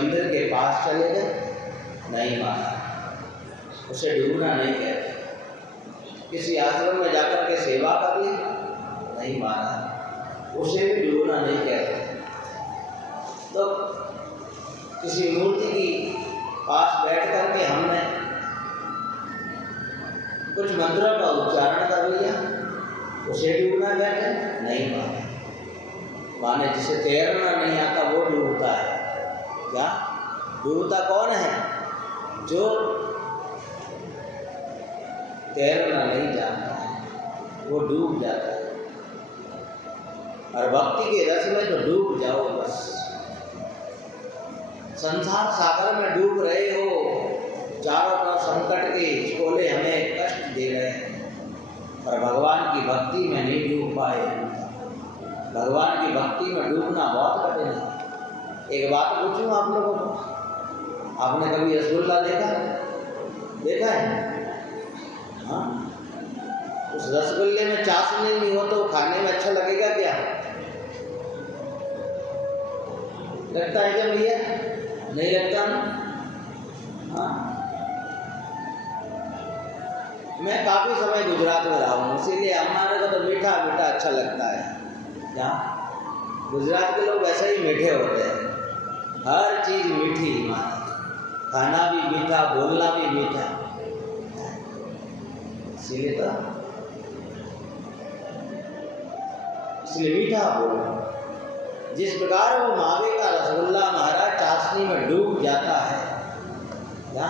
मंदिर के पास चले गए, नहीं माना, उसे डूबना नहीं कहते। किसी आश्रम में जाकर के सेवा कर ली, नहीं माना, उसे भी डूबना नहीं कहते। तो किसी मूर्ति की पास बैठ करके हमने कुछ मंत्रों का उच्चारण कर लिया, उसे डूबना कहते, नहीं माना। माने जिसे तैरना नहीं आता वो डूबता है। क्या डूबता कौन है? जो तैरना नहीं जानता है वो डूब जाता है। और भक्ति के रस में तो डूब जाओ बस। संसार सागर में डूब रहे हो, चारों तरफ संकट के झोले हमें कष्ट दे रहे हैं, पर भगवान की भक्ति में नहीं डूब पाए। भगवान की भक्ति में डूबना बहुत कठिन है। एक बात पूछूं आप लोगों को, आपने कभी रसगुल्ला देखा है? हाँ, उस रसगुल्ले में चाशनी नहीं हो तो खाने में अच्छा लगेगा क्या? लगता है क्या भैया? नहीं लगता ना? हाँ, मैं काफी समय गुजरात में रहा हूँ, इसीलिए हमारे को तो मीठा मीठा अच्छा लगता है। क्या गुजरात के लोग वैसे ही मीठे होते हैं, हर चीज मीठी, खाना भी मीठा, बोलना भी मीठा, इसलिए मीठा बोलो। जिस प्रकार वो मावे का रसगुल्ला महाराज चाशनी में डूब जाता है, क्या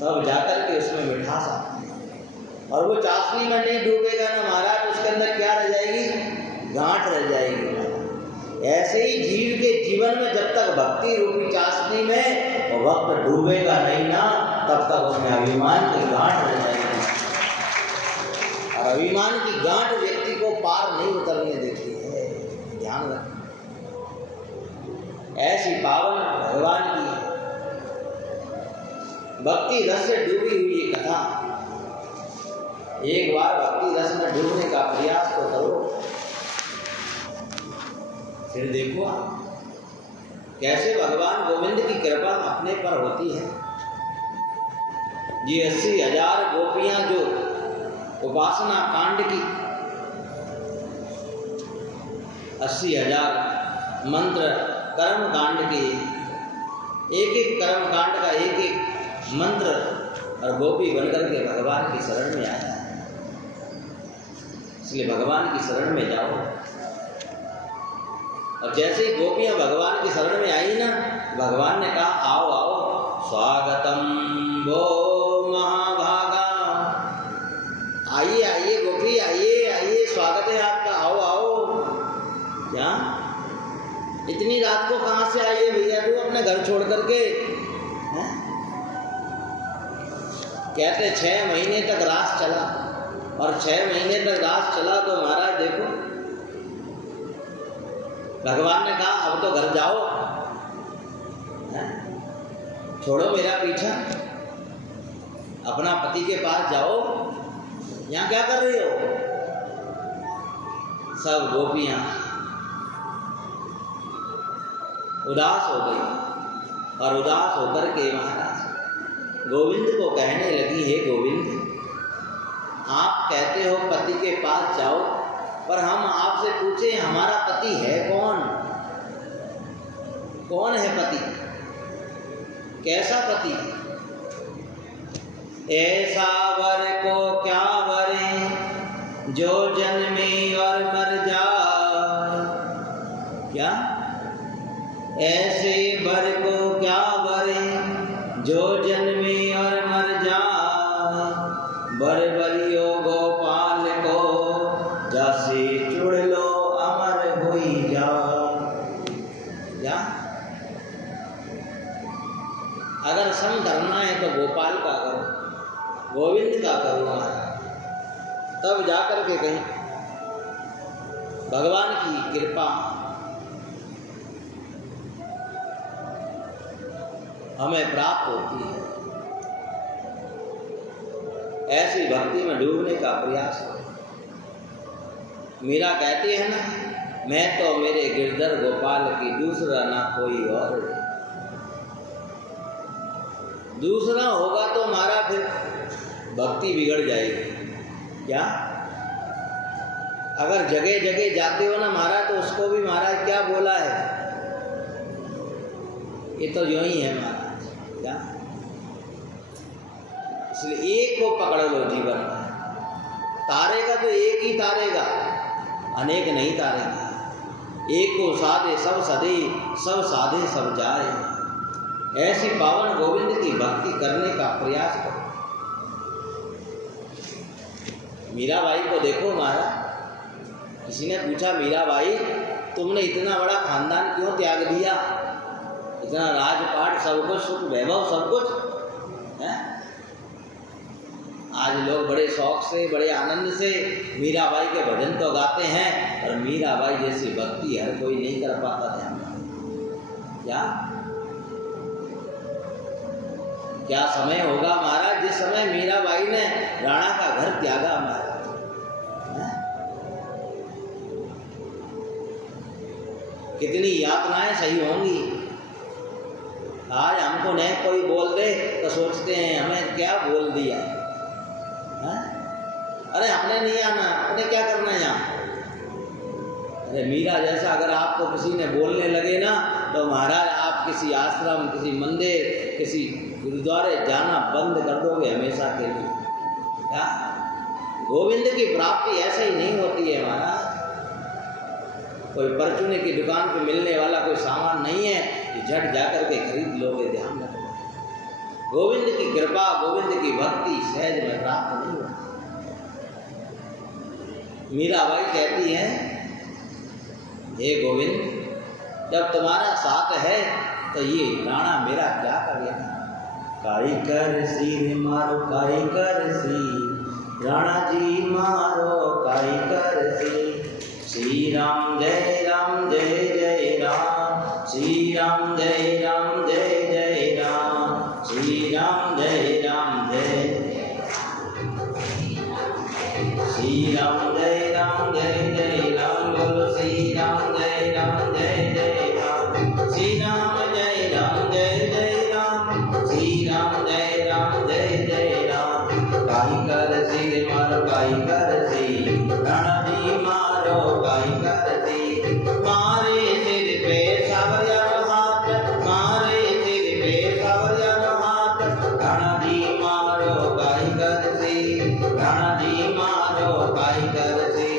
तब जाकर के उसमें मिठास आती है। और वो चाशनी में नहीं डूबेगा ना महाराज, उसके अंदर क्या रह जाएगी? गांठ रह जाएगी। ऐसे ही जीव के जीवन में जब तक भक्ति रूपी चाशनी में वो वक्त डूबेगा नहीं ना, तब तक उसमें अभिमान की गांठ रह जाएगी। और अभिमान की गांठ व्यक्ति को पार नहीं उतरने देती है, ध्यान रखें। ऐसी पावन भगवान की भक्ति रस से डूबी हुई ये कथा। एक बार भक्ति रस में डूबने का प्रयास तो करो, फिर देखो कैसे भगवान गोविंद की कृपा अपने पर होती है। ये 80,000 गोपियां जो उपासना कांड की 80,000 मंत्र कर्म कांड के, एक एक कर्म कांड का एक एक मंत्र, और गोपी बनकर के भगवान की शरण में आया। इसलिए भगवान की शरण में जाओ। और जैसे ही गोपियां भगवान की शरण में आई ना, भगवान ने कहा आओ आओ, स्वागतम वो महाभागा, आइए आइए गोपी, आइए आइए, स्वागत है आपका, आओ आओ। क्या इतनी रात को कहाँ से आई है भैया तू अपने घर छोड़ करके? कहते 6 महीने तक रास चला, और 6 महीने तक रास चला तो महाराज देखो भगवान ने कहा अब तो घर जाओ, छोड़ो मेरा पीछा, अपना पति के पास जाओ, यहाँ क्या कर रही हो? सब गोपियां उदास हो गई, और उदास होकर के महाराज गोविंद को कहने लगी, हे गोविंद, आप कहते हो पति के पास जाओ, पर हम आपसे पूछे हमारा पति है कौन? कौन है पति? कैसा पति? ऐसा वर को क्या वरे जो जन्मे और मर जाए। क्या ऐसे वर को क्या वरे जो जन्मे और मर जाए, बर बलियो गोपाल को जैसे चुड़ लो अमर हुई जा। क्या अगर संग करना है तो गोपाल का करो, गोविंद का करो महाराज, तब जाकर के कहीं भगवान की कृपा हमें प्राप्त होती है। ऐसी भक्ति में डूबने का प्रयास। मीरा कहते हैं ना, मैं तो मेरे गिरधर गोपाल की, दूसरा ना कोई और। दूसरा होगा तो हमारा फिर भक्ति बिगड़ जाएगी। क्या अगर जगह जगह जाते हो ना महाराज, तो उसको भी महाराज क्या बोला है, ये तो यूं ही है महाराज। क्या इसलिए एक को पकड़ लो जीवन में। तारेगा तो एक ही तारेगा, अनेक नहीं तारेगा। एक को साधे सब सदे, सब साधे सब जाए। ऐसी पावन गोविंद की भक्ति करने का प्रयास करो। मीराबाई को देखो महाराज, किसी ने पूछा मीराबाई तुमने इतना बड़ा खानदान क्यों त्याग दिया, इतना राजपाट सब कुछ, सुख वैभव सब कुछ है? आज लोग बड़े शौक से, बड़े आनंद से मीराबाई के भजन तो गाते हैं, और मीराबाई जैसी भक्ति हर कोई नहीं कर पाता। ध्यान क्या समय होगा महाराज जिस समय मीराबाई ने राणा का घर त्यागा महाराज। कितनी यातनाएं सही होंगी। आज हमको नहीं कोई बोल दे तो सोचते हैं हमें क्या बोल दिया है? अरे हमने नहीं आना, अपने क्या करना है यहाँ। अरे मीरा जैसा अगर आपको किसी ने बोलने लगे ना, तो महाराज आप किसी आश्रम, किसी मंदिर, किसी गुरुद्वारे जाना बंद कर दोगे हमेशा के लिए। क्या गोविंद की प्राप्ति ऐसे ही नहीं होती है महाराज। कोई परचूने की दुकान पे मिलने वाला कोई सामान नहीं है कि झट जाकर के खरीद लोगे। ध्यान रखो, गोविंद की कृपा, गोविंद की भक्ति सहज में प्राप्त नहीं होती। मीराबाई कहती है हे गोविंद, जब तुम्हारा साथ है तो ये राणा मेरा क्या करेगा। काई कर सिर मारो, काई कर सिर, राणा जी मारो काई कर सिर। श्री राम जय राम, जय जय राम, श्री राम जय राम, जय जय राम, श्री राम जय राम, जय श्री राम जय राम, जय जय राम। बोलो श्री राम जय राम, जय जय राम, श्री राम जय राम, जय जय राम, श्री राम जय राम, जय जय राम। काई कर सिर मारो, काई कर सिर, राणा जी मारो काई कर सिर। मारे सिर पे सावरिया नो हाथ, मारे सिर पे सावरिया नो हाथ, राणा जी मारो काई कर सिर, राणा जी मारो काई कर सिर।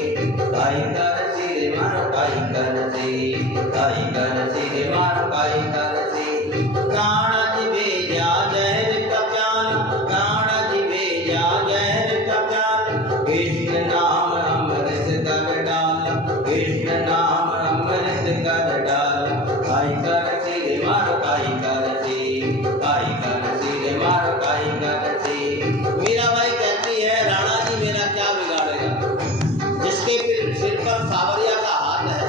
काई कर सिर मारो काई कर सिर, काई कर सिर मारो काई कर सिर। राणा जी भेजा जहर का प्याल, राणा जी भेजा जहर का प्याल। कृष्ण नाम अमृत कर डाल, कृष्ण नाम अमृत कर डाल। काई कर सिर मारो काई कर सिर, काई कर सिर मारो काई कर सिर। मीराबाई कहती है राणा जी मेरा क्या बिगाड़ेगा, जिसके सिर पर सावरिया का हाथ है।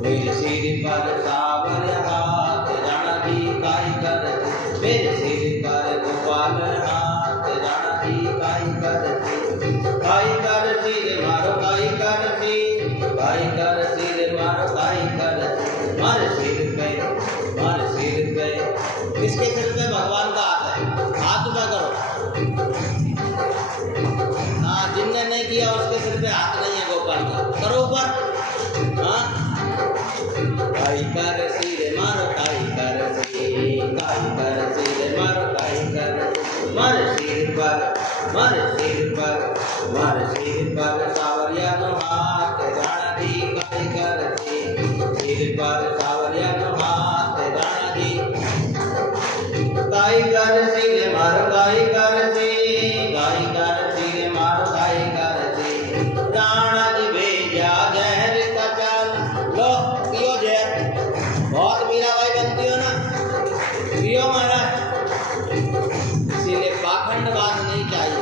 मेरे सिर पर सावरिया हाथ, राणा जी काई कर सिर। मेरे सिर पर गोपाल हाथ, राणा जी काई कर सिर। काई कर सिर मारो काई कर सिर, काई कर सिर मारो काई कर सिर। मारे सिर पे, मारे सिर पे। किसके सिर पे? भगवान का हाथ है। हाथ ऊपर करो। हाँ, जिनने नहीं किया उसके सिर पे हाथ नहीं है गोपाल का। करो ऊपर। हाँ, काई कर सिर मारो काई कर सिर, काई कर सिर मारो काई कर सिर। मारे सिर पर, मारे सिर पर, मारे सिर पर सावरिया नो हाथ, राणा जी काई कर सिर। सिर पर सावरिया नो हाथ, राणा जी काई कर सिर मारो काई कर सिर, काई कर सिर मारो काई कर सिर। राणा जी भेजा जहर का प्याल। लो पियो जहर, बहुत मीराबाई बनती हो ना, पियो महाराज। इसीलिए पाखंड बात नहीं चाहिए,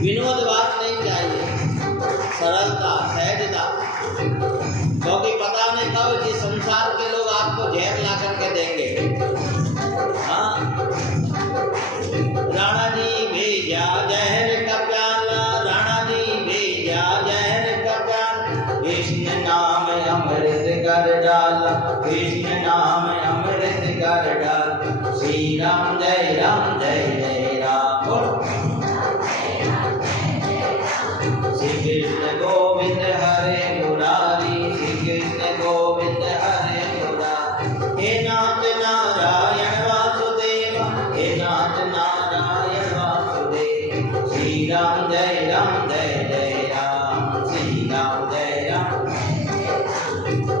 विनोद बात नहीं चाहिए, सरलता सहजता। क्योंकि पता नहीं कब जिस संसार के लोग आपको जहर ला करके देंगे। हाँ, राणा जी भेजा जहर का प्याला, राणा जी भेजा जहर का प्याला। कृष्ण नाम नाम अमृत कर डाल। श्री राम जय राम जय जय राम। बोलो श्री कृष्ण गोविंद हरे मुरारी, श्री कृष्ण गोविंद हरे मुरारी। हे नाथ नारायण वासुदेव, हे नाथ नारायण वासुदेव। श्री राम जय जय राम, श्री राम जय राम।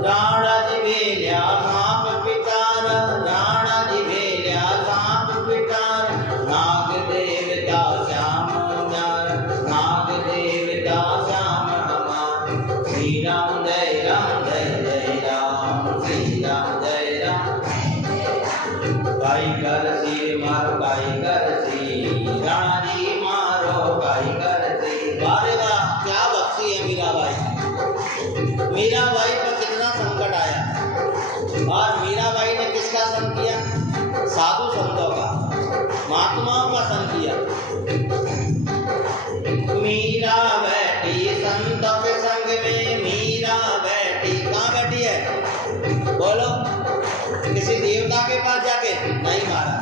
राणा जी वेल्या सांप पिटारा, राणा जी वेल्या सांप पिटारा। नाग देवता श्याम नार, नाग देवता श्याम हमार। श्री राम जय जय राम, श्री राम जय राम। काई कर सिर मारो, काई कर सिर, राणा जी मारो काई कर सिर। वारे वाह, क्या बख्शी है मीराबाई। मीराबाई पर कितना संकट आया, और मीराबाई ने किसका संग किया? साधु संतों का, महात्माओं का संग किया। मीरा बैठी संतों के संग में, मीरा बैठी कहाँ बैठी है? बोलो, किसी देवता के पास जाके? नहीं मारा।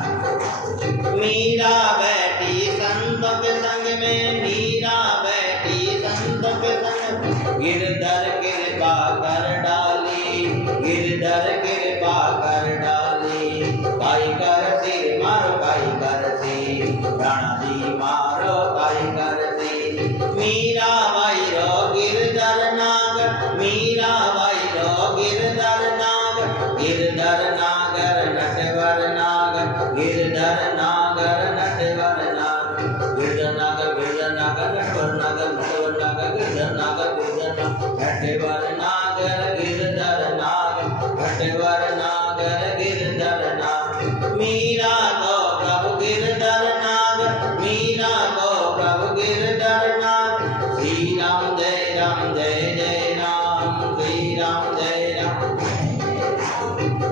मीरा बैठी संतों के संग में, मीरा बैठी संतों के संग। गिरधर कृपा कर डाली, गिरधर कृपा कर डाली। काई कर सिर मारो, काई कर सिर, राणा जी मारो काई कर सिर। मीरा बाई रो गिरधर नाग, मीरा बाई रो गिरधर नाग। गिरधर नागर नटवर नाग, गिरधर नागर नटवर नाग। गिरधर नागर, गिरधर नागर नटवर नागर, नटवर नागर गिरधर नागर, गिरधर नटवर नागर, गिरधर नाग, नटवर नागर गिरधर नाग। मीरा को प्रभु गिरधर नाग, मीरा को प्रभु गिरधर नाग। श्री राम जय जय राम, श्री राम जय राम।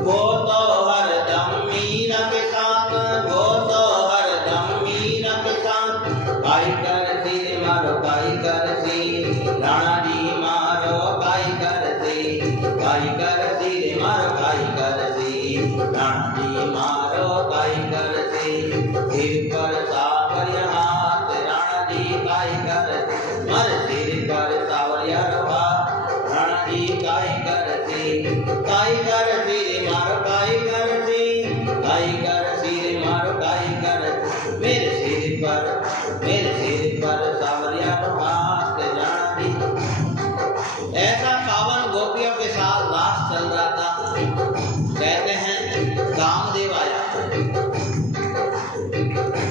वो तो हरदम मीरा के साथ, वो तो हरदम मीरा के साथ। काई कर सिर मारो, काई कर सिर, राणा जी मारो काई कर सिर। काई कर सिर मारो, काई कर सिर, राणा जी मारो काई कर सिर। सिर पर सावरिया हाथ, राणा जी काई कर सिर। मारे सिर पर सावरिया हाथ, राणा जी काई कर सिर। काई कर सिर मारो, काई कर सिर, काई कर सिर मारो काई कर सिर। मेरे सिर पर, मेरे सिर पर सावरिया हाथ, राणा जी। ऐसा पावन गोपियों के साथ रास चल रहा था। कहते हैं कामदेव आया,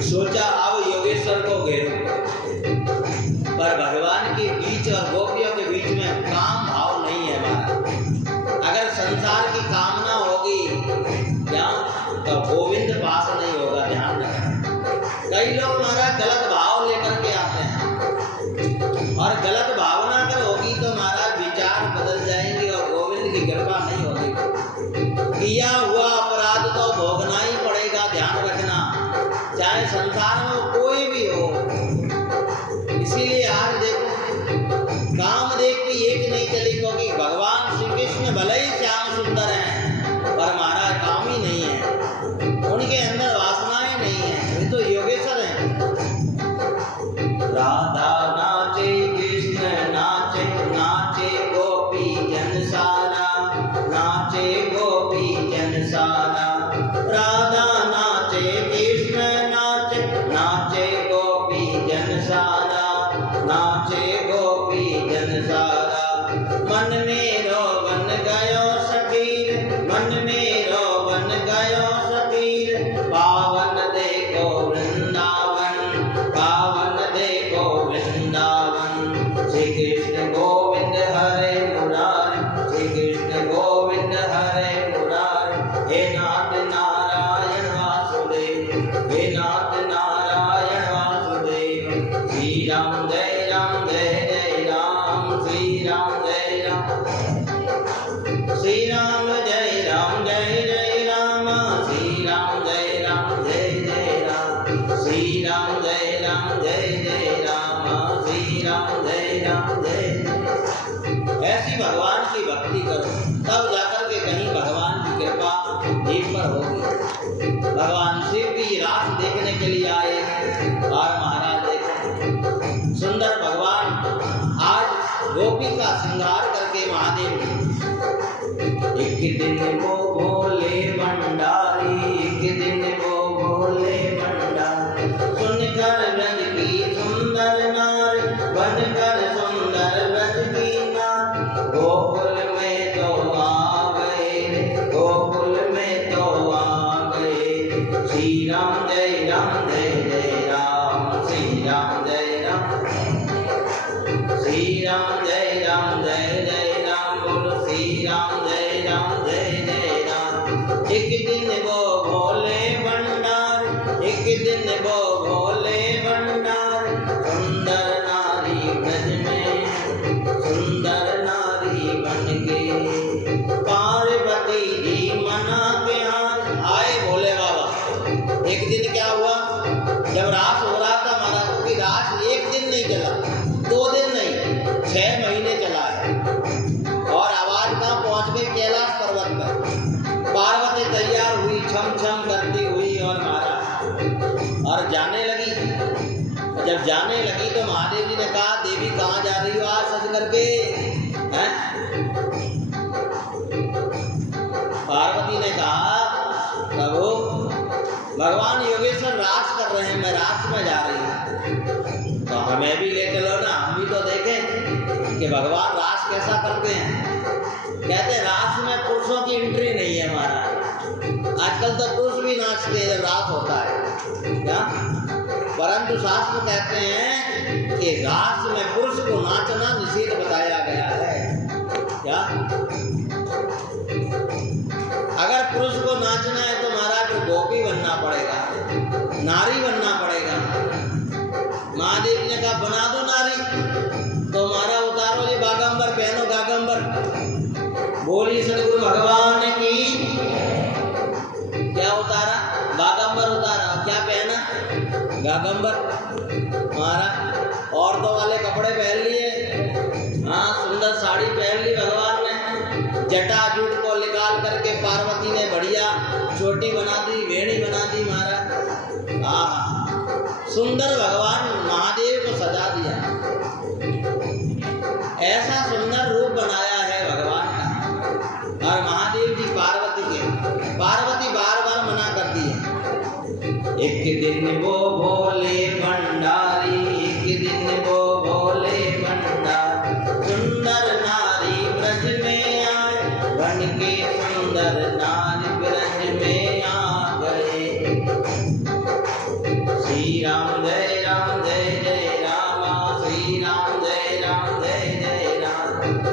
सोचा अब योगेश्वर को घेरो, पर भगवान के बीच और गोपियों के बीच में काम भाव नहीं है हमारा। अगर संसार की कामना होगी क्या, तो गोविंद पास नहीं होगा, ध्यान रखना। कई लोग हमारा गलत भाव लेकर के आते हैं, और गलत भावना अगर होगी तो हमारा विचार बदल जाएंगे और गोविंद की कृपा नहीं होगी। किया हुआ अपराध तो भोगना ही पड़ेगा, ध्यान रखना, चाहे संसार में कोई भी हो। इसीलिए आज देखो कामदेव की एक नहीं चली, क्योंकि भगवान श्री कृष्ण भले ही श्याम सुंदर हैं, पर हमारा काम ही नहीं है, उनके अंदर वासनाएं नहीं है। ये तो योगेश्वर हैं। राधा नाचे कृष्ण नाचे, नाचे गोपी जन सारा, नाचे गोपी जन सारा। राधा नाचे कृष्ण नाचे, नाचे गोपी जन सारा, नाचे गोपी जन सारा। मन में रोवन गयो सतीर, मन में रोवन गयो सतीर। पावन देखो वृंदावन, पावन देखो वृंदावन। श्री कृष्ण गोविंद हरे मुरारी, श्री कृष्ण गोविंद हरे मुरारी। हे नाथ नारायण जीप पर होगी। भगवान शिव की रास देखने के लिए आए और महाराज देखो सुंदर भगवान आज गोपी का श्रृंगार करके महादेव एक दिन वो भोले भंडारी, एक दिन वो भोले भंडारी, सुनकर ब्रज की सुंदर नारी, बनकर सुंदर ब्रज की नारी, गोकुल में तो आ गए, गोकुल में तो आ गए। श्री राम जय राम जय जय राम, श्री राम जय राम, श्री राम जय राम जय जय राम, बोलो श्री राम जय राम जय जय राम। एक दिन वो भोले भंडारी, एक दिन वो भोले भंडारी, सुंदर नारी ब्रज में, सुंदर नारी बन के पार्वती जी मना के आए भोले बाबा। एक दिन क्या हुआ, जब रास हो रहा था महाराज, क्योंकि रास एक दिन नहीं चला, 2 दिन नहीं, 6 महीने चला है। और आवाज कहाँ पहुंच गई, कैलाश पर्वत पर। पार्वती तैयार हुई छम छम करती हुई और महाराज और जाने लगी। जब जाने लगी तो महादेव जी ने कहा, देवी कहाँ जा रही हो आज सज करके, हैं? पार्वती ने कहा, प्रभु भगवान योगेश्वर रास कर रहे हैं, मैं रास में जा रही हूँ, तो हमें भी ले चलो ना, हम भी तो देखें कि भगवान रास कैसा करते हैं। कहते रास में पुरुषों की एंट्री नहीं है महाराज। आजकल तो पुरुष भी नाचते हैं जब रास होता है, क्या? परंतु शास्त्र कहते हैं कि रास में पुरुष को नाचना निषेध बताया गया है। क्या? अगर पुरुष को नाचना है तो महाराज को गोपी बनना पड़ेगा, नारी बनना पड़ेगा। महादेव ने कहा बना दो नारी, तो हमारा उतारो ये बागंबर, पहनो गागंबर। बोली सदगुरु भगवान की। क्या उतारा? बागंबर उतारा। क्या पहना? गागंबर। महाराज औरतों वाले कपड़े पहन लिए, हाँ सुंदर साड़ी पहन ली भगवान ने, जटा जूट को निकाल करके पार्वती ने बढ़िया छोटी बना दी, वेणी बना दी महाराज। हाँ सुंदर भगवान महादेव को सजा दिया, ऐसा सुंदर रूप बनाया है भगवान का। और महादेव जी पार्वती बार बार मना करती है। एक दिन वो भोले भंडारी, एक दिन वो भोले भंडारी, सुंदर नारी ब्रज में आए, बन के सुंदर नारी ब्रज में आ गए। श्री राम जय राम जय जय राम, श्री राम जय राम जय जय राम।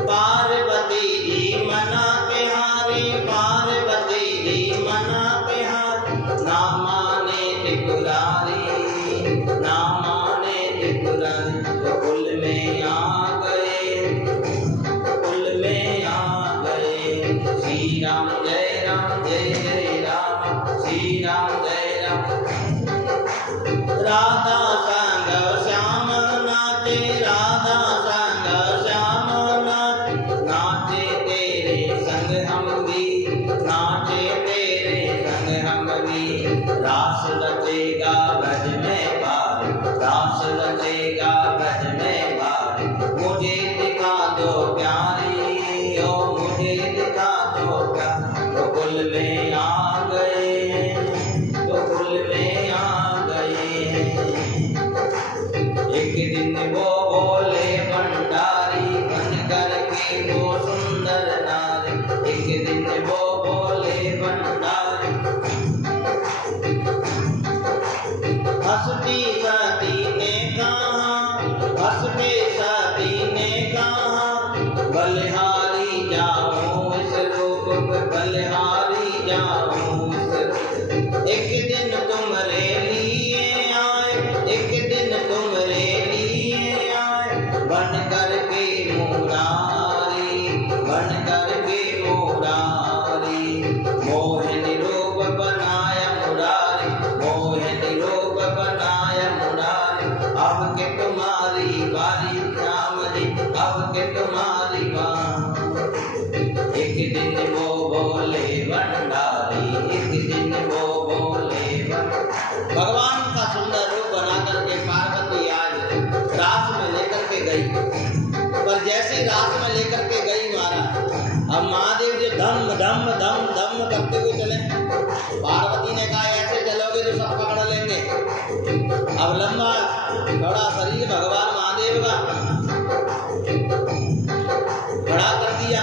पार्वती जी मना के हारे, पार्वती जी मना के हारे, ना माने त्रिपुरारी, ना माने त्रिपुरारी, गोकुल में आ गए, गोकुल में आ गए। श्री राम जय राम, श्री राम जय राम। राधा संग श्याम नाचे, राधा संग श्याम नाचे, नाचे तेरे संग हम भी, नाचे तेरे संग हम भी। रास रचेगा ब्रज में बारी, रास रचेगा ब्रज में बारी, मुझे दिखा दो प्यारी, ओ मुझे दिखा दो प्यारी। गोकुल में आ गए, गोकुल में आ गए। एक दिन वो भोले भंडारी, बन करके वो सुंदर नारी, एक दिन वो भोले भंडारी। हंसती सती ने कहा, हंसते सती ने कहा, बलिहारी जाऊं इस रूप पे, बलिहारी जाऊं इस रूप। एक दिन तुम्हारे लिए आए, एक दिन तुम्हारे लिए आए, बन करके मुरारी, बन करके मुरारी। मोहिनी रूप बनाया मुरारी, मोहिनी रूप बनाया मुरारी। अब के तुम्हारी बारी राम जी, अब के तुम्हारी बारी। एक दिन वो भोले भंडारी, पार्वती ने कहा ऐसे चलोगे तो सब पकड़ लेंगे। अब लंबा बड़ा शरीर भगवान महादेव का खड़ा कर दिया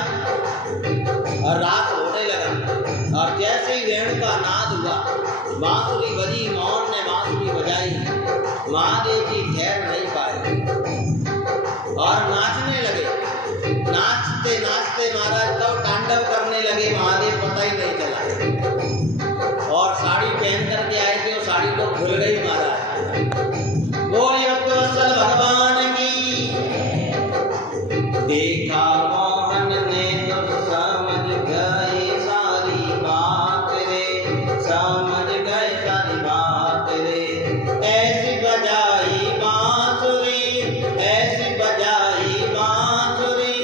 और रात होने लगा। और जैसे ही वेणु का नाद हुआ, बांसुरी बजी, मोहन ने बांसुरी बजाई, महादेव जी ठहर नहीं पाए और नाचने लगे। नाचते नाचते महाराज तो तांडव करने लगे, महादेव पता ही नहीं चला। और साड़ी पहन करके आए थे, वो साड़ी तो खुल गई महाराज। बोलिए वत्सल भगवान की। देखा मोहन ने तो समझ गए सारी बात रे, समझ गए सारी बात रे। ऐसी बजाई बांसुरी, ऐसी बजाई बांसुरी,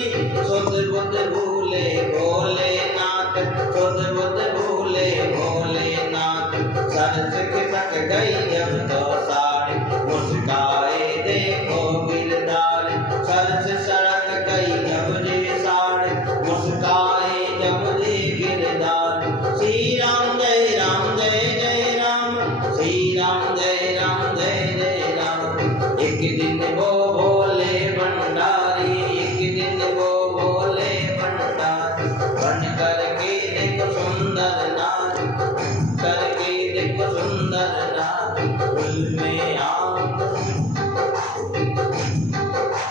सुध बुध भूले भोलेनाथ, सुध बुध भूले भोलेनाथ। सर से खिसक गई जब तो साड़ी, मुस्काए देखो गिरधारी। सर से सड़क गई जब रे साड़ी, मुस्काए जब रे गिरधारी। श्री राम जय राम जय जय राम, श्री राम जय राम जय जय राम। एक दिन वो भोले भंडारी, एक दिन वो भोले भंडारी, बन करके देखो सुंदर नाच, करके देखो सुंदर नाच, फूल में आम।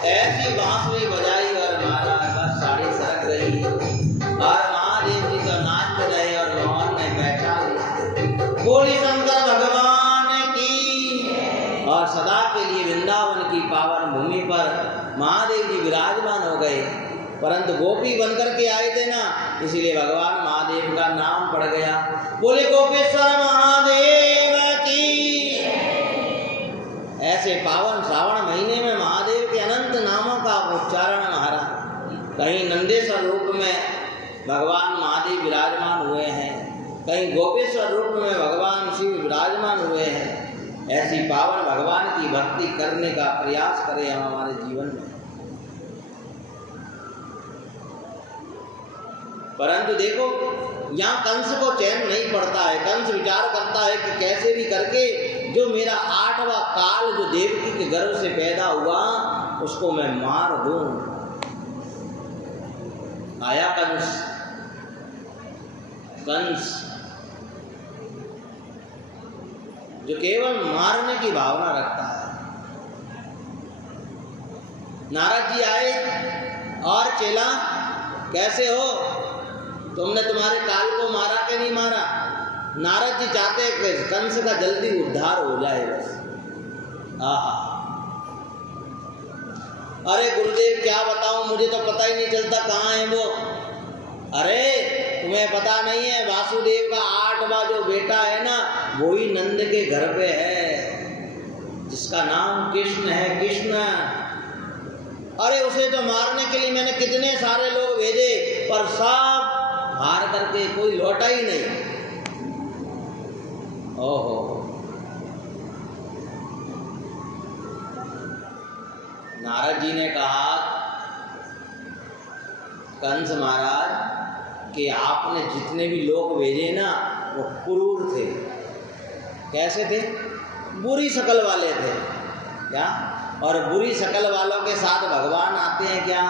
ऐसी बांसुरी बजाई और महाराज बस साड़ी सरक गई और महादेव जी का नाच रहे और मोहन ने बैठा लिया। बोली शंकर भगवान की। और सदा के लिए वृंदावन की पावन भूमि पर महादेव जी विराजमान हो गए, परंतु गोपी बनकर के आए थे ना, इसीलिए भगवान महादेव का नाम पड़ गया। बोले गोपेश्वर महादेव की। ऐसे पावन श्रावण महीने में महादेव के अनंत नामों का उच्चारण महाराज। कहीं नंदेश्वर रूप में भगवान महादेव विराजमान हुए हैं, कहीं गोपेश्वर रूप में भगवान शिव विराजमान हुए हैं। ऐसी पावन भगवान की भक्ति करने का प्रयास करें हम हमारे जीवन में। परंतु देखो यहाँ कंस को चैन नहीं पड़ता है। कंस विचार करता है कि कैसे भी करके जो मेरा 8वां काल जो देवकी के गर्भ से पैदा हुआ उसको मैं मार दूं। आया कंस। कंस जो केवल मारने की भावना रखता है। नारद जी आए और चेला कैसे हो, तुमने तुम्हारे काल को मारा कि नहीं मारा। नारद जी चाहते कि कंस का जल्दी उद्धार हो जाए बस। आहा, अरे गुरुदेव क्या बताऊं, मुझे तो पता ही नहीं चलता कहाँ है वो। अरे तुम्हें पता नहीं है, वासुदेव का 8वां जो बेटा है ना, वो ही नंद के घर पे है, जिसका नाम कृष्ण है। कृष्ण, अरे उसे तो मारने के लिए मैंने कितने सारे लोग भेजे, पर सब हार करके कोई लौटा ही नहीं। ओहो, नारद जी ने कहा कंस महाराज कि आपने जितने भी लोग भेजे ना वो क्रूर थे। कैसे थे? बुरी शकल वाले थे क्या? और बुरी शकल वालों के साथ भगवान आते हैं क्या?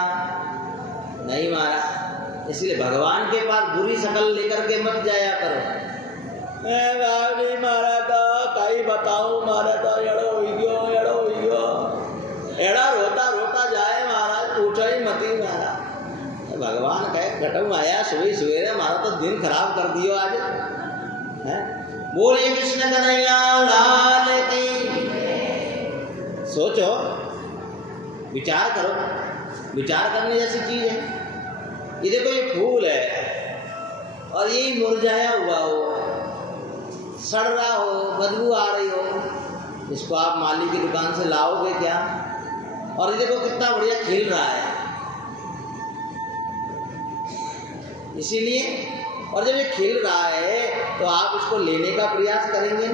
नहीं महाराज। इसलिए भगवान के पास बुरी शकल लेकर के मत जाया करो। मारा तो कहीं बताऊं, मारा तो एड़ो हो गयो, एड़ा रोता रोता जाए महाराज, पूछो ही मती महाराज। भगवान कहे घटम आया सुबह सवेरे, हमारा तो दिन खराब कर दियो आज है। बोलिए कृष्ण कन्हैया लाल की। सोचो, विचार करो, विचार करने जैसी चीज है। ये देखो, ये फूल है और ये मुरझाया हुआ हो, सड़ रहा हो, बदबू आ रही हो, इसको आप माली की दुकान से लाओगे क्या? और ये देखो कितना बढ़िया खिल रहा है। इसीलिए, और जब ये खिल रहा है तो आप इसको लेने का प्रयास करेंगे।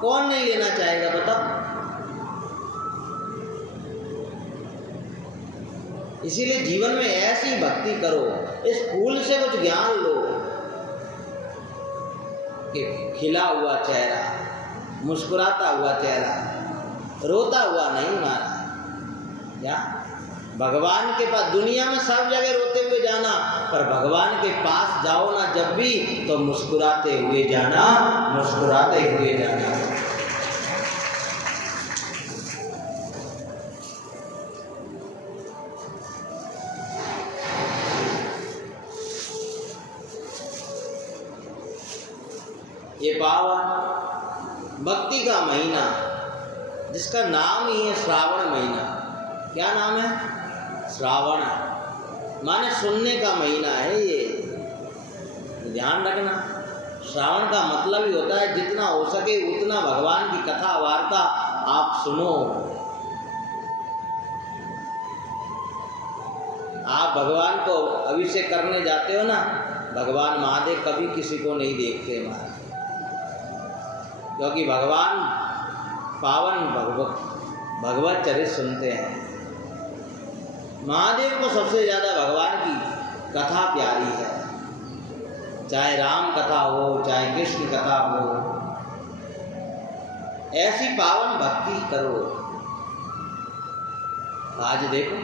कौन नहीं लेना चाहेगा बताओ? इसीलिए जीवन में ऐसी भक्ति करो, इस फूल से कुछ ज्ञान लो। कि खिला हुआ चेहरा, मुस्कुराता हुआ चेहरा, रोता हुआ नहीं मारा। क्या भगवान के पास, दुनिया में सब जगह रोते हुए जाना, पर भगवान के पास जाओ ना जब भी तो मुस्कुराते हुए जाना, मुस्कुराते हुए जाना। ये पावन भक्ति का महीना जिसका नाम ही है श्रावण महीना। क्या नाम है? श्रावण, माने सुनने का महीना है ये। ध्यान रखना, श्रावण का मतलब ही होता है जितना हो सके उतना भगवान की कथा वार्ता आप सुनो। आप भगवान को अभिषेक करने जाते हो ना, भगवान महादेव कभी किसी को नहीं देखते महाराज, क्योंकि भगवान पावन भगवत चरित्र सुनते हैं। महादेव को सबसे ज़्यादा भगवान की कथा प्यारी है, चाहे राम कथा हो चाहे कृष्ण कथा हो। ऐसी पावन भक्ति करो। आज देखो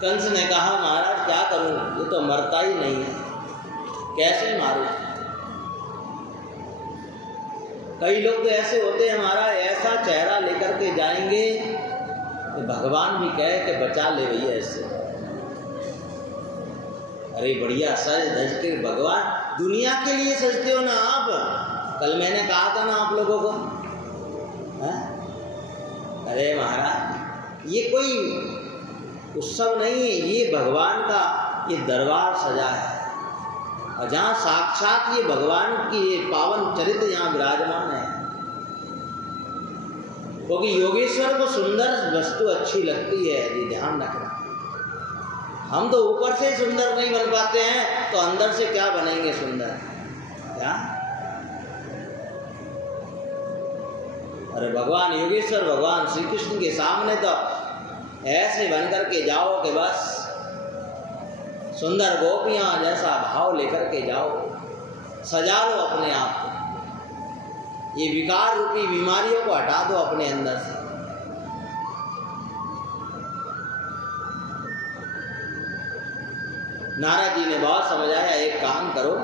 कंस ने कहा महाराज क्या करूं, ये तो मरता ही नहीं है, कैसे मारूं। कई लोग तो ऐसे होते हैं महाराज, ऐसा चेहरा लेकर के जाएंगे तो भगवान भी कहे कि बचा ले भैया इससे। अरे बढ़िया सज धज के भगवान, दुनिया के लिए सजते हो ना आप। कल मैंने कहा था ना आप लोगों को, है? अरे महाराज ये कोई उत्सव नहीं है, ये भगवान का ये दरबार सजा है, और जहाँ साक्षात ये भगवान की ये पावन चरित्र यहाँ विराजमान है। क्योंकि योगेश्वर को सुंदर वस्तु अच्छी लगती है, ये ध्यान रखना। हम तो ऊपर से सुंदर नहीं बन पाते हैं तो अंदर से क्या बनेंगे सुंदर? क्या? अरे भगवान योगेश्वर भगवान श्री कृष्ण के सामने तो ऐसे बन करके जाओ कि बस सुंदर गोपियां जैसा भाव लेकर के जाओ, सजा लो अपने आप को। ये विकार रूपी बीमारियों को हटा दो अपने अंदर से। नारद जी ने बहुत समझाया, एक काम करो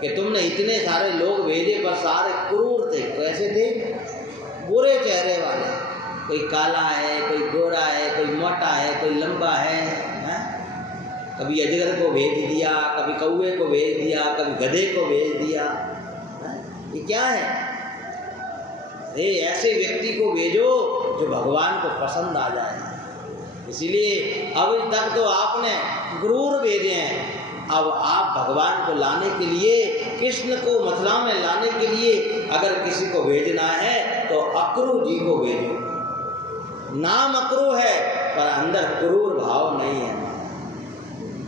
कि तुमने इतने सारे लोग भेजे पर सारे क्रूर थे। कैसे थे? बुरे चेहरे वाले, कोई काला है, कोई गोरा है, कोई मोटा है, कोई लंबा है, कभी अजगर को भेज दिया, कभी कौवे को भेज दिया, कभी गधे को भेज दिया। ये क्या है? अरे ऐसे व्यक्ति को भेजो जो भगवान को पसंद आ जाए। इसीलिए अभी तक तो आपने क्रूर भेजे हैं, अब आप भगवान को लाने के लिए, कृष्ण को मथुरा में लाने के लिए अगर किसी को भेजना है तो अक्रू जी को भेजो। नाम अक्रू है पर अंदर क्रूर भाव नहीं है।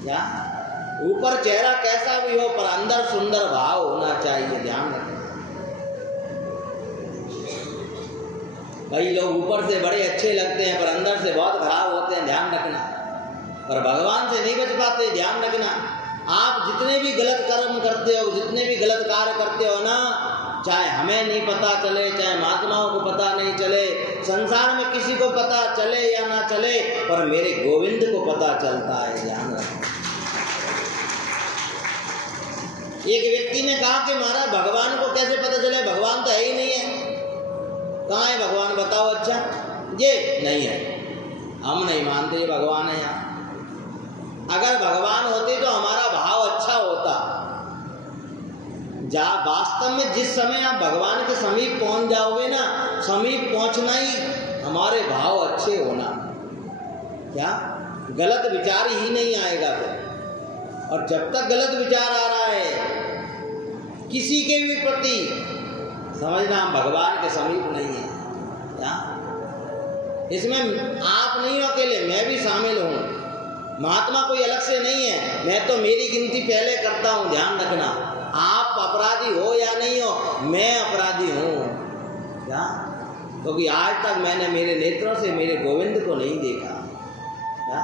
क्या? ऊपर चेहरा कैसा भी हो पर अंदर सुंदर भाव होना चाहिए, ध्यान रखना। कई लोग ऊपर से बड़े अच्छे लगते हैं पर अंदर से बहुत खराब होते हैं, ध्यान रखना। पर भगवान से नहीं बच पाते, ध्यान रखना। आप जितने भी गलत कर्म करते हो, जितने भी गलत कार्य करते हो ना, चाहे हमें नहीं पता चले, चाहे महात्माओं को पता नहीं चले, संसार में किसी को पता चले या ना चले, पर मेरे गोविंद को पता चलता है, ध्यान रखना। एक व्यक्ति ने कहा कि महाराज भगवान को कैसे पता चले, भगवान तो है ही नहीं है। कहाँ है भगवान बताओ? अच्छा ये नहीं है, हम नहीं मानते भगवान है यहाँ। अगर भगवान होते तो हमारा भाव अच्छा होता। वास्तव में जिस समय आप भगवान के समीप पहुंच जाओगे ना, समीप पहुंचना ही हमारे भाव अच्छे होना। क्या? गलत विचार ही नहीं आएगा फिर। और जब तक गलत विचार आ रहा है किसी के भी प्रति, समझना हम भगवान के समीप नहीं है। क्या? इसमें आप नहीं हो अकेले, मैं भी शामिल हूँ। महात्मा कोई अलग से नहीं है, मैं तो मेरी गिनती पहले करता हूँ, ध्यान रखना। आप अपराधी हो या नहीं हो, मैं अपराधी हूँ। क्या? क्योंकि आज तक मैंने मेरे नेत्रों से मेरे गोविंद को नहीं देखा। क्या?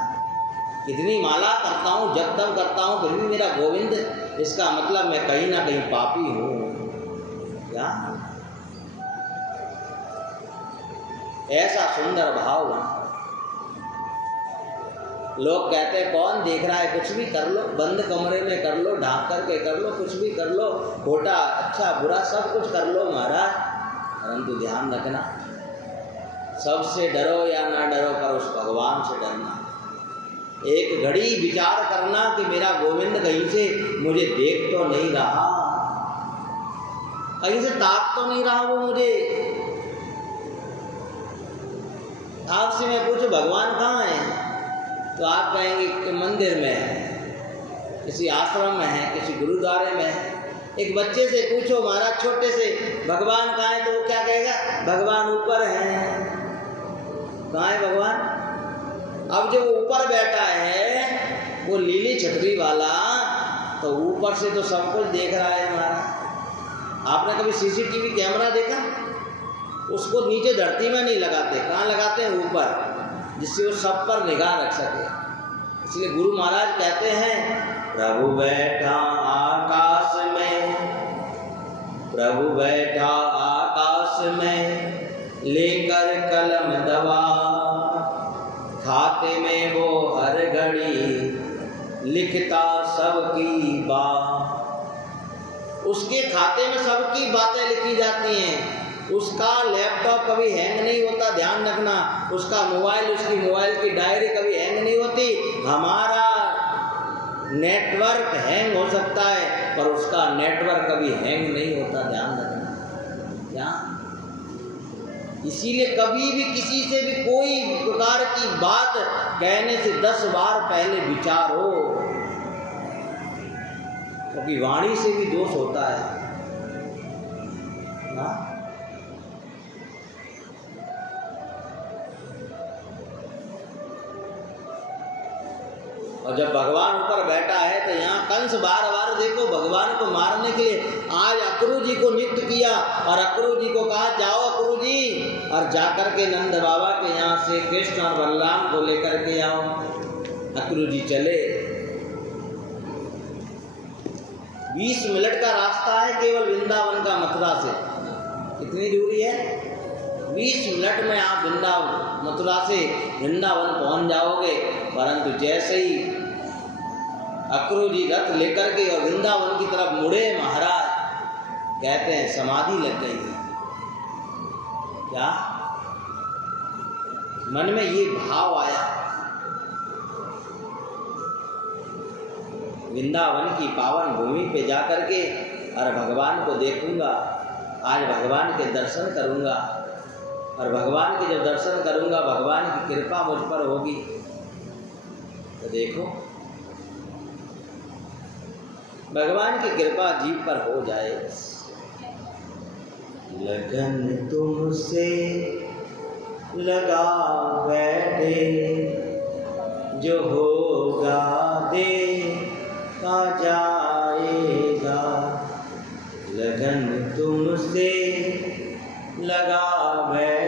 इतनी माला करता हूँ, जब तब करता हूँ, फिर भी मेरा गोविंद, इसका मतलब मैं कहीं ना कहीं पापी हूँ क्या? ऐसा सुंदर भाव बना। लोग कहते हैं कौन देख रहा है, कुछ भी कर लो, बंद कमरे में कर लो, ढांक करके कर लो, कुछ भी कर लो, खोटा अच्छा बुरा सब कुछ कर लो महाराज, परंतु ध्यान रखना, सबसे डरो या ना डरो, पर उस भगवान से डरना। एक घड़ी विचार करना कि मेरा गोविंद कहीं से मुझे देख तो नहीं रहा, कहीं से ताक तो नहीं रहा वो मुझे। आपसे मैं पूछूं भगवान कहाँ है, तो आप कहेंगे कि मंदिर में है, किसी आश्रम में है, किसी गुरुद्वारे में है। एक बच्चे से पूछो महाराज छोटे से, भगवान कहाँ है, तो वो क्या कहेगा, भगवान ऊपर है। कहाँ है भगवान? अब जो ऊपर बैठा है वो लीली छतरी वाला, तो ऊपर से तो सब कुछ देख रहा है हमारा। आपने कभी सीसीटीवी कैमरा देखा? उसको नीचे धरती में नहीं लगाते, कहाँ लगाते हैं, ऊपर, जिससे वो सब पर निगाह रख सके। इसलिए गुरु महाराज कहते हैं, प्रभु बैठा आकाश में, प्रभु बैठा आकाश में, लेकर कलम दवा, खाते में वो हर घड़ी लिखता सबकी बात। उसके खाते में सबकी बातें लिखी जाती हैं। उसका लैपटॉप कभी हैंग नहीं होता, ध्यान रखना। उसका मोबाइल, उसकी मोबाइल की डायरी कभी हैंग नहीं होती। हमारा नेटवर्क हैंग हो सकता है, पर उसका नेटवर्क कभी हैंग नहीं होता, ध्यान रखना। क्या? इसीलिए कभी भी किसी से भी कोई प्रकार की बात कहने से 10 बार पहले विचारो, क्योंकि वाणी से भी दोष होता है ना। और जब भगवान ऊपर बैठा है तो यहाँ कंस बार बार देखो भगवान को मारने के लिए आज अक्रू जी को नियुक्त किया, और अक्रू जी को कहा जाओ अक्रू जी, और जाकर के नंद बाबा के यहाँ से कृष्ण और बलराम को लेकर के आओ। अक्रू जी चले। 20 मिनट का रास्ता है केवल वृंदावन का मथुरा से। कितनी दूरी है? 20 मिनट में आप मथुरा से वृंदावन पहुंच जाओगे। परंतु जैसे ही अक्रू जी रथ लेकर के और वृंदावन की तरफ मुड़े महाराज, कहते हैं समाधि लग गई। क्या? मन में ये भाव आया, वृंदावन की पावन भूमि पे जाकर के और भगवान को देखूंगा, आज भगवान के दर्शन करूंगा, और भगवान के जब दर्शन करूंगा भगवान की कृपा मुझ पर होगी। तो देखो भगवान की कृपा जीव पर हो जाए। लगन तुमसे लगा बैठे, जो होगा देखा जाएगा। लगन तुमसे लगा बैठे,